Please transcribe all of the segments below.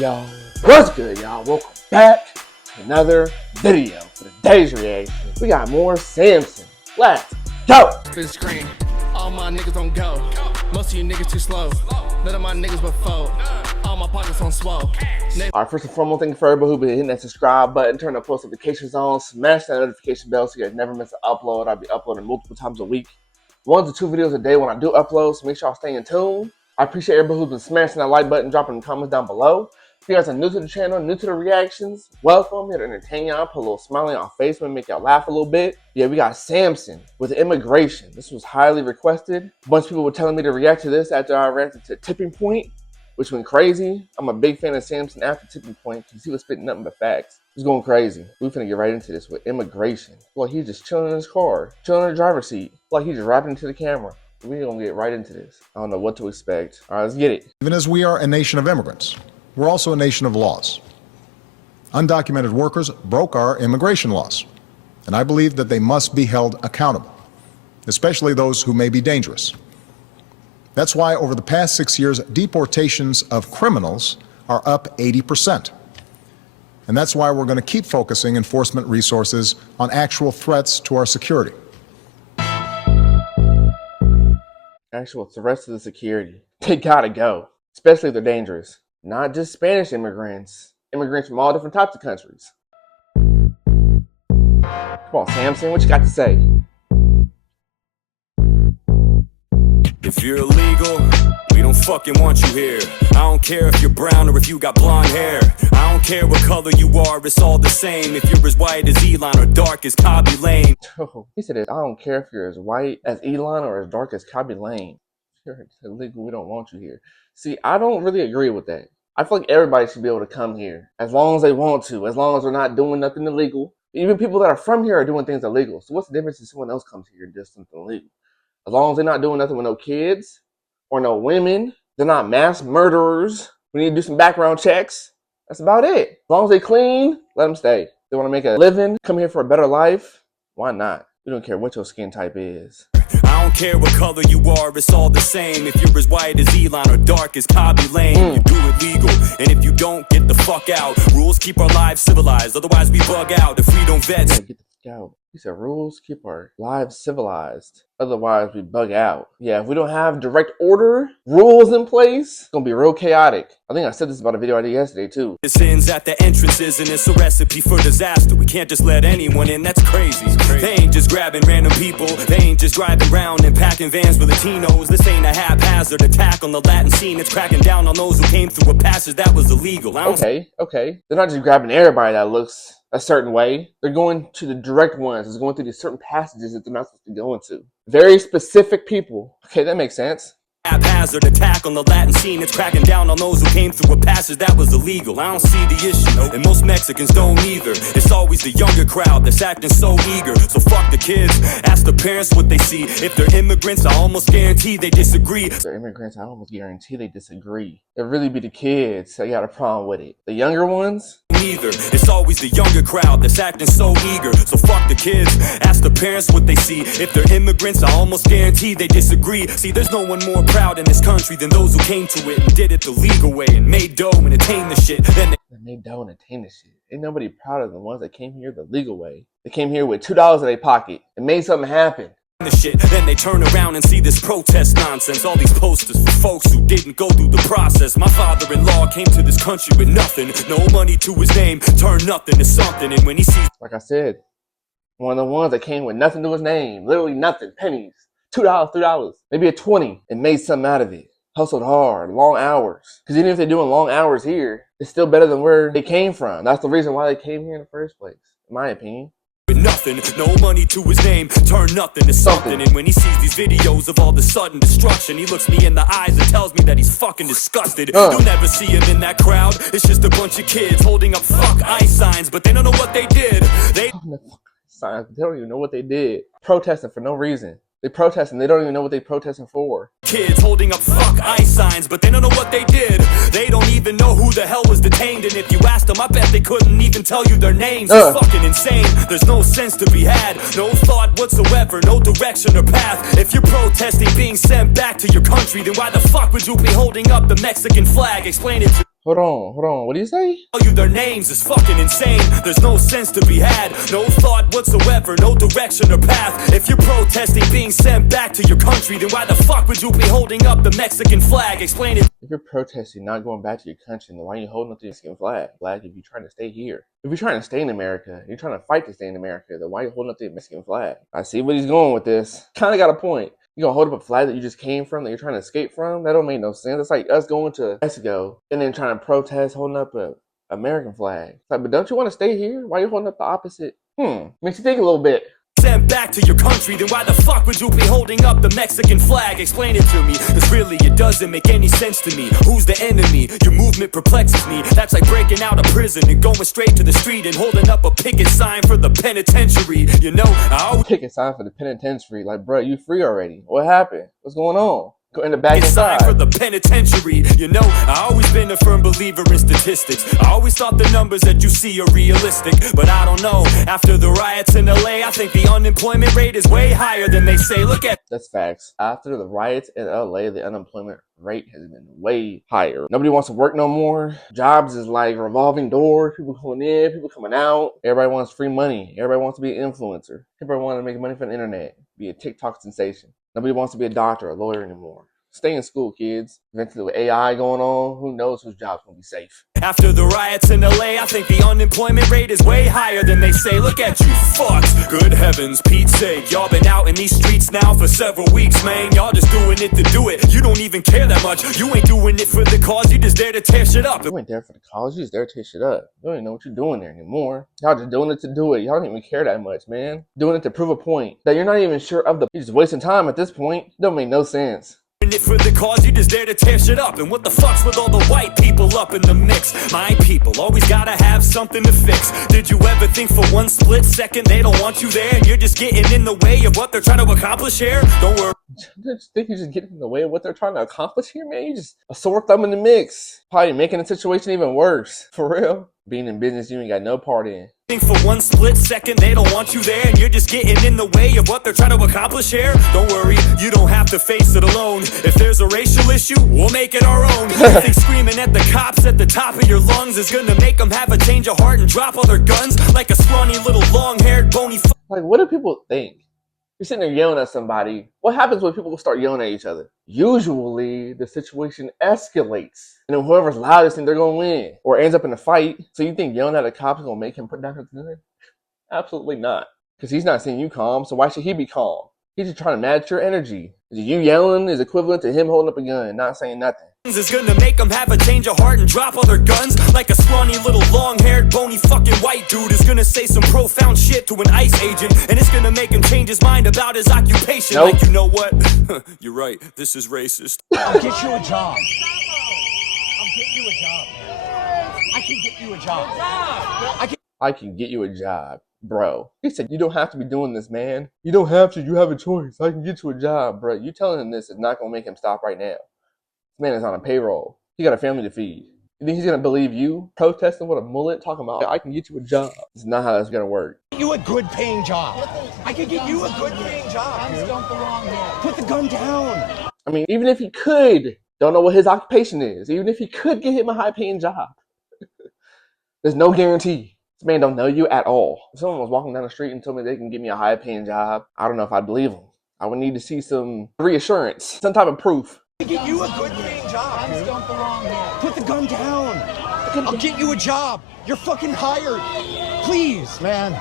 Yo, what's good, y'all? Welcome back to another video for today's reaction. We got more Samson. Let's go! This screen, all my niggas on go. Most of you niggas too slow. None of my niggas but fold. All my pockets on swole. Alright, first and foremost, thank you for everybody who been hitting that subscribe button, turn the post notifications on, smash that notification bell so you guys never miss an upload. I'll be uploading multiple times a week. 1 to 2 videos a day when I do upload, so make sure y'all stay in tune. I appreciate everybody who's been smashing that like button, dropping comments down below. If you guys are new to the channel, new to the reactions, welcome. Here to entertain y'all, put a little smile on y'all face, make y'all laugh a little bit. Yeah, we got Samson with immigration. This was highly requested. A bunch of people were telling me to react to this after I reacted to Tipping Point, which went crazy. I'm a big fan of Samson after Tipping Point because he was spitting nothing but facts. He was going crazy. We finna get right into this with immigration. Like he's just chilling in his car, chilling in the driver's seat. Like he's just rapping into the camera. We're gonna get right into this. I don't know what to expect. All right, let's get it. Even as we are a nation of immigrants, we're also a nation of laws. Undocumented workers broke our immigration laws, and I believe that they must be held accountable, especially those who may be dangerous. That's why over the past 6 years, deportations of criminals are up 80%. And that's why we're going to keep focusing enforcement resources on actual threats to our security. Actual threats to the security. They gotta go, especially if they're dangerous. Not just Spanish immigrants. Immigrants from all different types of countries. Come on, Samson, what you got to say? If you're illegal, we don't fucking want you here. I don't care if you're brown or if you got blonde hair. I don't care what color you are, it's all the same. If you're as white as Elon or dark as Cobby Lane. Oh, he said, I don't care if you're as white as Elon or as dark as Cobby Lane. If you're illegal, we don't want you here. See, I don't really agree with that. I feel like everybody should be able to come here as long as they want to, as long as they're not doing nothing illegal. Even people that are from here are doing things illegal. So what's the difference if someone else comes here and does something illegal? As long as they're not doing nothing with no kids or no women, they're not mass murderers. We need to do some background checks. That's about it. As long as they clean, let them stay. They want to make a living, come here for a better life, why not? We don't care what your skin type is. I don't care what color you are, it's all the same. If you're as white as Elon or dark as Cobby Lane, you do it legal. And if you don't, get the fuck out. Rules keep our lives civilized, otherwise we bug out. If we don't vet... Get the fuck out. He said rules keep our lives civilized, otherwise we bug out. Yeah, if we don't have direct order, rules in place, it's gonna be real chaotic. I think I said this about a video I did yesterday too. The sins at the entrances and it's a recipe for disaster. We can't just let anyone in, that's crazy. They ain't just grabbing random people, they ain't just driving around and packing vans with Latinos. This ain't a haphazard attack on the Latin scene, it's cracking down on those who came through a passage that was illegal. Okay. They're not just grabbing everybody that looks a certain way. They're going to the direct ones. It's going through these certain passages that they're not supposed to go into. Very specific people. Okay, that makes sense. Haphazard attack on the Latin scene, it's cracking down on those who came through a passage that was illegal. I don't see the issue, and most Mexicans don't either. It's always the younger crowd that's acting so eager. So fuck the kids, ask the parents what they see. If they're immigrants, I almost guarantee they disagree. If they're immigrants, I almost guarantee they disagree. It really be the kids that got a problem with it. The younger ones? Neither. It's always the younger crowd that's acting so eager. So fuck the kids, ask the parents what they see. If they're immigrants, I almost guarantee they disagree. See, there's no one more proud in this country than those who came to it and did it the legal way and made dough and attained the shit. Then they made dough and attained the shit. Ain't nobody proud of the ones that came here the legal way. They came here with $2 in their pocket and made something happen. The shit. Then they turn around and see this protest nonsense. All these posters for folks who didn't go through the process. My father-in-law came to this country with nothing, no money to his name, turned nothing to something. And when he sees, like I said, one of the ones that came with nothing to his name, literally nothing, pennies, $2, $3, maybe a 20, and made something out of it. Hustled hard, long hours. Because even if they're doing long hours here, it's still better than where they came from. That's the reason why they came here in the first place, in my opinion. Nothing, no money to his name, turn nothing to something. And when he sees these videos of all the sudden destruction, he looks me in the eyes and tells me that he's fucking disgusted. You'll never see him in that crowd, it's just a bunch of kids holding up fuck ice signs, but they don't know what they did. They don't even know what they did. Protesting for no reason. They protesting, they don't even know what they protesting for. Kids holding up fuck ice signs, but they don't know what they did. They don't even know who the hell was detained, and if you asked them, I bet they couldn't even tell you their names. It's fucking insane, there's no sense to be had, no thought whatsoever, no direction or path. If you're protesting being sent back to your country, then why the fuck would you be holding up the Mexican flag? Explain it to Hold on. What do you say? Tell you their names is fucking insane. There's no sense to be had, no thought whatsoever, no direction or path. If you're protesting being sent back to your country, then why the fuck would you be holding up the Mexican flag? Explain it. If you're protesting not going back to your country, then why are you holding up the Mexican flag? Flag if you're trying to stay here. If you're trying to stay in America, you're trying to fight to stay in America, then why are you holding up the Mexican flag? I see what he's going with this. Kind of got a point. You gonna hold up a flag that you just came from, that you're trying to escape from? That don't make no sense. It's like us going to Mexico and then trying to protest holding up a American flag. It's like, but don't you want to stay here? Why are you holding up the opposite? Makes you think a little bit. Sent back to your country, then why the fuck would you be holding up the Mexican flag? Explain it to me, cause really it doesn't make any sense to me. Who's the enemy? Your movement perplexes me. That's like breaking out of prison and going straight to the street and holding up a picket sign for the penitentiary. You know, I always Picket sign for the penitentiary. Like, bro, you free already. What happened? What's going on? Go in the back sign inside. for the penitentiary. You know, I always been a firm believer in statistics. I always thought the numbers that you see are realistic, but I don't know. After the riots in LA, I think the unemployment rate is way higher than they say. Look at That's facts. After the riots in LA, the unemployment rate has been way higher. Nobody wants to work no more. Jobs is like revolving doors. People going in, people coming out. Everybody wants free money. Everybody wants to be an influencer. Everybody wants to make money from the internet, be a TikTok sensation. Nobody wants to be a doctor or a lawyer anymore. Stay in school, kids. Eventually with AI going on, who knows whose job's gonna be safe. After the riots in LA, I think the unemployment rate is way higher than they say. Look at you fucks. Good heavens, Pete's sake. Y'all been out in these streets now for several weeks, man. Y'all just doing it to do it. You don't even care that much. You ain't doing it for the cause. You just there to tear shit up. You ain't there for the cause. You just there to tear shit up. You don't even know what you're doing there anymore. Y'all just doing it to do it. Y'all don't even care that much, man. Doing it to prove a point that you're not even sure of. You're just wasting time at this point. It don't make no sense. It for the cause, you just there to tear shit up. And what the fuck's with all the white people up in the mix? My people always gotta have something to fix. Did you ever think for one split second they don't want you there and you're just getting in the way of what they're trying to accomplish here? Don't worry. I just think you just get in the way of what they're trying to accomplish here, man. You just a sore thumb in the mix. Probably making the situation even worse. For real. Being in business you ain't got no part in. Think for one split second they don't want you there and you're just getting in the way of what they're trying to accomplish here? Don't worry, you don't have to face it alone. If there's a racial issue, we'll make it our own. You think screaming at the cops at the top of your lungs is gonna make them have a change of heart and drop all their guns like a scrawny little long-haired bony Like, what do people think? You're sitting there yelling at somebody. What happens when people start yelling at each other? Usually, the situation escalates. And then whoever's loudest think they're going to win. Or ends up in a fight. So you think yelling at a cop is going to make him put down his gun? Absolutely not. Because he's not seeing you calm, so why should he be calm? He's just trying to match your energy. You yelling is equivalent to him holding up a gun, not saying nothing. is gonna make them have a change of heart and drop all their guns like a scrawny little long-haired bony fucking white dude is gonna say some profound shit to an ICE agent and it's gonna make him change his mind about his occupation. Nope. Like, you know what? You're right, this is racist. I'll get you a job. I'll get you a job, man. I can get you a job. I can get you a job, bro. He said, you don't have to be doing this, man. You don't have to. You have a choice. I can get you a job, bro. You telling him this is not going to make him stop right now. This man is on a payroll. He got a family to feed. You think he's going to believe you protesting with a mullet talking about, I can get you a job? It's not how that's going to work. Get you a good paying job. I can get you a good paying job. Guns don't belong here. Put the gun down. I mean, even if he could, don't know what his occupation is. Even if he could get him a high paying job, there's no guarantee. This man don't know you at all. If someone was walking down the street and told me they can give me a high-paying job, I don't know if I'd believe them. I would need to see some reassurance, some type of proof. I can get you a good paying job. Guns don't belong here. Put the gun down. I'll get you a job. You're fucking hired. Please, man.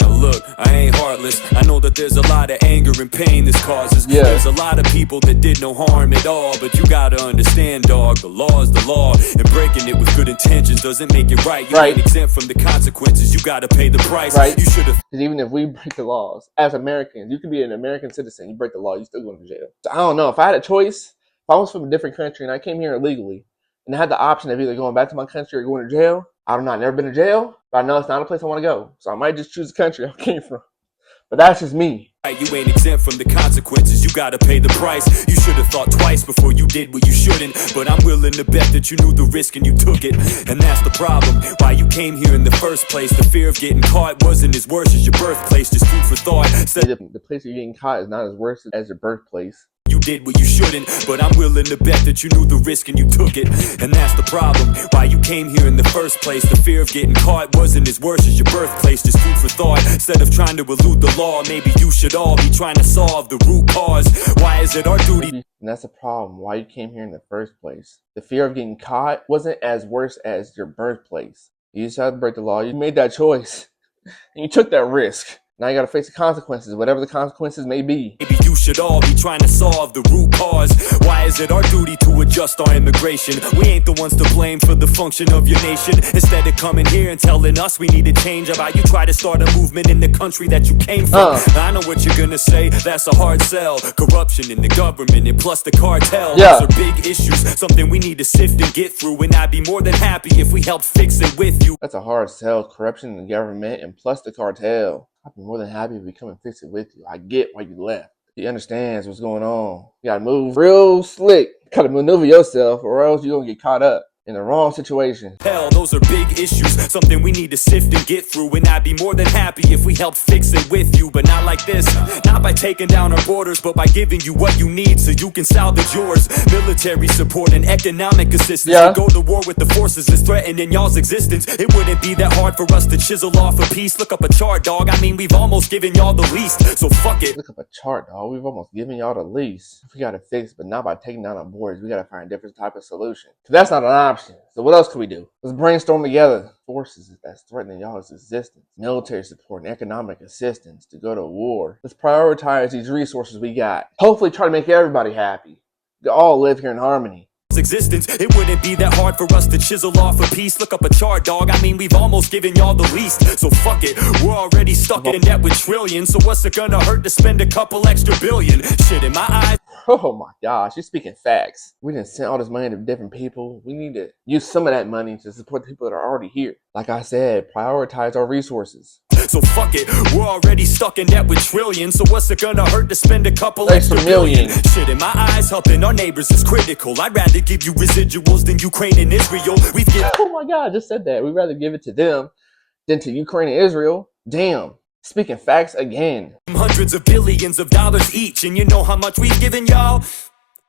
Now look, I ain't heartless. I know that there's a lot of anger and pain this causes. Yeah. There's a lot of people that did no harm at all. But you gotta understand, dog, the law is the law. And breaking it with good intentions doesn't make it right. You ain't exempt from the consequences. You gotta pay the price. Right. You should have. Because even if we break the laws, as Americans, you could be an American citizen, you break the law, you still going to jail. So I don't know. If I had a choice, if I was from a different country and I came here illegally, and I had the option of either going back to my country or going to jail, I don't know. I've never been to jail, but I know it's not a place I want to go. So I might just choose the country I came from. But that's just me. You ain't exempt from the consequences. You gotta pay the price. You should have thought twice before you did what you shouldn't. But I'm willing to bet that you knew the risk and you took it. And that's the problem. Why you came here in the first place. The fear of getting caught wasn't as worse as your birthplace. Just food for thought. The place you're getting caught is not as worse as your birthplace. You did what you shouldn't. But I'm willing to bet that you knew the risk and you took it. And that's the problem, why you came here in the first place. The fear of getting caught wasn't as worse as your birthplace. Just food for thought, instead of trying to elude the law. Maybe you should all be trying to solve the root cause. Why is it our duty? And that's the problem, why you came here in the first place. The fear of getting caught wasn't as worse as your birthplace. You decided to break the law, you made that choice, and you took that risk. Now you gotta face the consequences, whatever the consequences may be. Maybe you should all be trying to solve the root cause. Why is it our duty to adjust our immigration? We ain't the ones to blame for the function of your nation. Instead of coming here and telling us we need to change, how about you try to start a movement in the country that you came from? I know what you're gonna say, that's a hard sell. Corruption in the government and plus the cartel. Those are big issues, something we need to sift and get through. And I'd be more than happy if we helped fix it with you. That's a hard sell, corruption in the government and plus the cartel. I'd be more than happy if we come and fix it with you. I get why you left. He understands what's going on. You gotta move real slick. You gotta maneuver yourself or else you're gonna get caught up in the wrong situation. Hell, those are big issues, something we need to sift and get through. And I'd be more than happy if we helped fix it with you. But not like this, not by taking down our borders, but by giving you what you need so you can salvage yours. Military support and economic assistance. To go to war with the forces that's threatening y'all's existence. It wouldn't be that hard for us to chisel off a piece. Look up a chart, dog. I mean, we've almost given y'all the least, so fuck it. Look up a chart, dog. We've almost given y'all the least. We gotta fix, but not by taking down our borders. We gotta find a different type of solution. Cause that's not an option. So what else can we do? Let's brainstorm together. Forces that's threatening y'all's existence. Military support and economic assistance to go to war. Let's prioritize these resources we got. Hopefully try to make everybody happy. We all live here in harmony. Existence, it wouldn't be that hard for us to chisel off a piece. Look up a chart, dog. I mean, we've almost given y'all the least, so fuck it. We're already stuck in debt with trillions, so what's it gonna hurt to spend a couple extra billion? Shit, in my eyes. Oh my gosh, you're speaking facts. We didn't send all this money to different people. We need to use some of that money to support the people that are already here. Like I said, prioritize our resources. So fuck it, we're already stuck in debt with trillions, so what's it gonna hurt to spend a couple extra billion? Shit, in my eyes, helping our neighbors is critical. I'd rather give you residuals than Ukraine and Israel. Oh my god, I just said that. We'd rather give it to them than to Ukraine and Israel. Damn. Speaking facts again. Hundreds of billions of dollars each, and you know how much we've given y'all?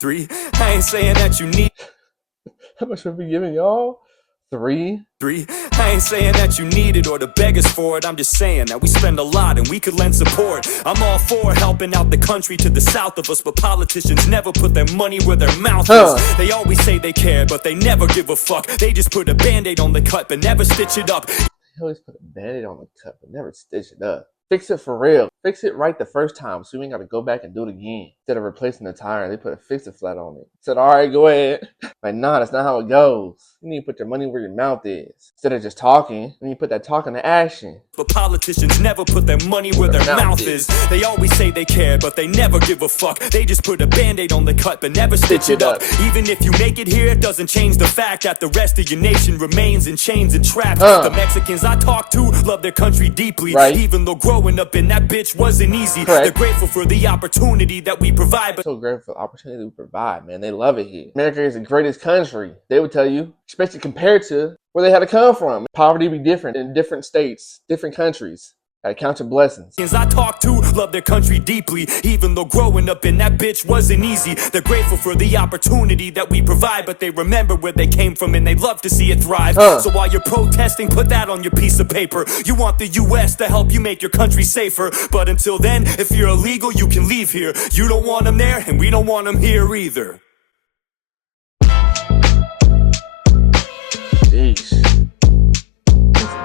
3. I ain't saying that you need. How much have we given y'all? 3. I ain't saying that you need it or to beg us for it. I'm just saying that we spend a lot and we could lend support. I'm all for helping out the country to the south of us, but politicians never put their money where their mouth is. They always say they care, but they never give a fuck. They just put a band-aid on the cut, but never stitch it up. They always put a band-aid on the cut, but never stitch it up. Fix it for real. Fix it right the first time so we ain't got to go back and do it again. Instead of replacing the tire, they put a fix-it-flat on it. Said, all right, go ahead. Like, nah, that's not how it goes. You need to put your money where your mouth is. Instead of just talking, you need to put that talk into action. But politicians never put their money where their mouth is. They always say they care, but they never give a fuck. They just put a band-aid on the cut, but never stitch it up. Even if you make it here, it doesn't change the fact that the rest of your nation remains in chains and trapped. The Mexicans I talk to love their country deeply. Even though growing up in that bitch wasn't easy. They're grateful for the opportunity that we provide. But so grateful for the opportunity we provide, man. They love it here. America is the greatest country. They would tell you, especially compared to where they had to come from. Poverty be different in different states, different countries. Gotta count your blessings. I talk to love their country deeply. Even though growing up in that bitch wasn't easy. They're grateful for the opportunity that we provide, but they remember where they came from and they love to see it thrive. So while you're protesting, put that on your piece of paper. You want the US to help you make your country safer. But until then, if you're illegal, you can leave here. You don't want them there, and we don't want them here either. Sheesh.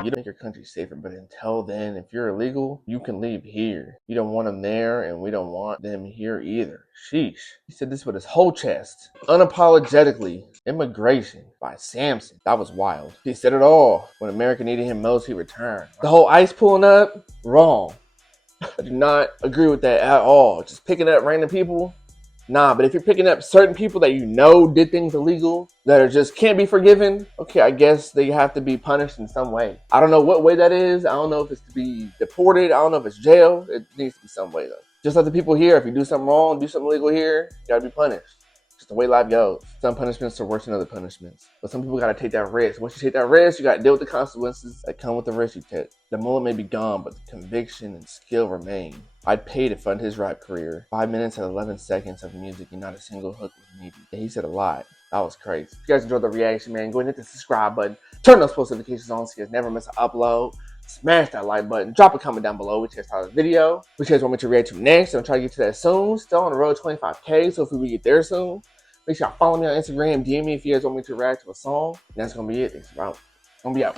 You don't make your country safer, but until then, if you're illegal, you can leave here. You don't want them there, and we don't want them here either. Sheesh. He said this with his whole chest. Unapologetically. Immigration by Samson. That was wild. He said it all. When America needed him most, he returned. The whole ICE pulling up, wrong. I do not agree with that at all. Just picking up random people. Nah, but if you're picking up certain people that you know did things illegal, that are just can't be forgiven, okay, I guess they have to be punished in some way. I don't know what way that is. I don't know if it's to be deported. I don't know if it's jail. It needs to be some way, though. Just like the people here, if you do something wrong, do something illegal here, you gotta be punished. Just the way life goes. Some punishments are worse than other punishments. But some people gotta take that risk. Once you take that risk, you gotta deal with the consequences that come with the risk you take. The mullet may be gone, but the conviction and skill remain. I'd pay to fund his rap career. 5 minutes and 11 seconds of music and not a single hook was needed. And he said a lot. That was crazy. If you guys enjoyed the reaction, man, go ahead and hit the subscribe button. Turn those post notifications on so you guys never miss an upload. Smash that like button. Drop a comment down below which you guys thought of the video. Which you guys want me to react to next. I'm trying to get to that soon. Still on the road to 25K, so if we get there soon, make sure y'all follow me on Instagram. DM me if you guys want me to react to a song. And that's gonna be it. Thanks for out. Gonna be out.